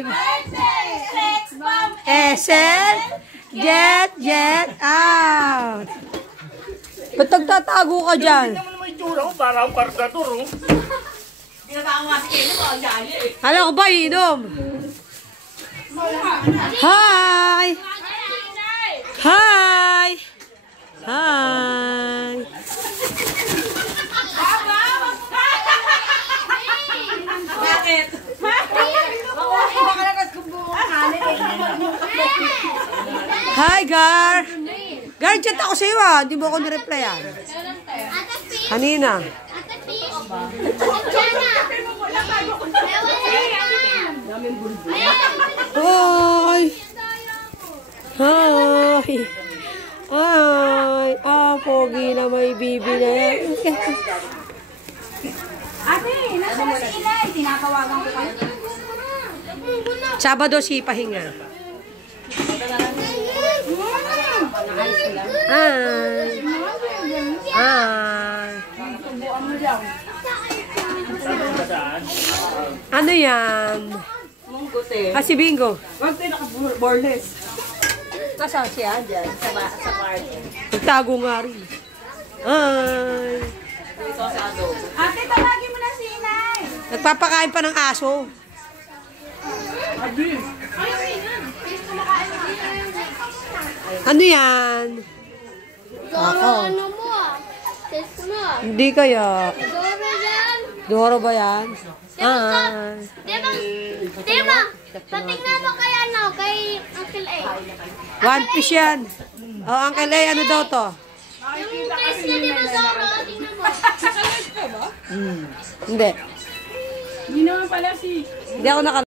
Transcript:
5. Esen, jet, out. Ba't nagtatago ka dyan? Hindi naman may itsura ko, para akong kargador, oh. Hindi na takas kayo, mga yaya eh. Hala ko ba, inom? Hi! Hi! Hi! Bakit? Hi, Gar! Gar, chat ako sa'yo ah. Hindi mo ako nireplyan. Kanina. Hi! Hi! Hi! Ah, pogi na may bibi na yan. Ate, nasa na si Inay? Tinatawagan ko kayo. Sabado si pahinga. Ano yan? Munggote. Ah, si Bingo. Huwag tayo naka-boreless. Nasaan siya? Diyan, sa party. Nagtago nga rin. Ay. Ito sa adobo. Ate, tawagin mo na si Inay. Nagpapakain pa ng aso. Ano yan? Ako. Ano mo ah? Test mo ah. Hindi kaya. Doro yan. Doro ba yan? Ah. Diba? Patingnan mo kay ano, kay Uncle A. One piece yan. Oh, Uncle A, ano daw to? Yung face niya, diba Doro? Tingnan mo. Hindi. Hindi naman pala si... Hindi ako naka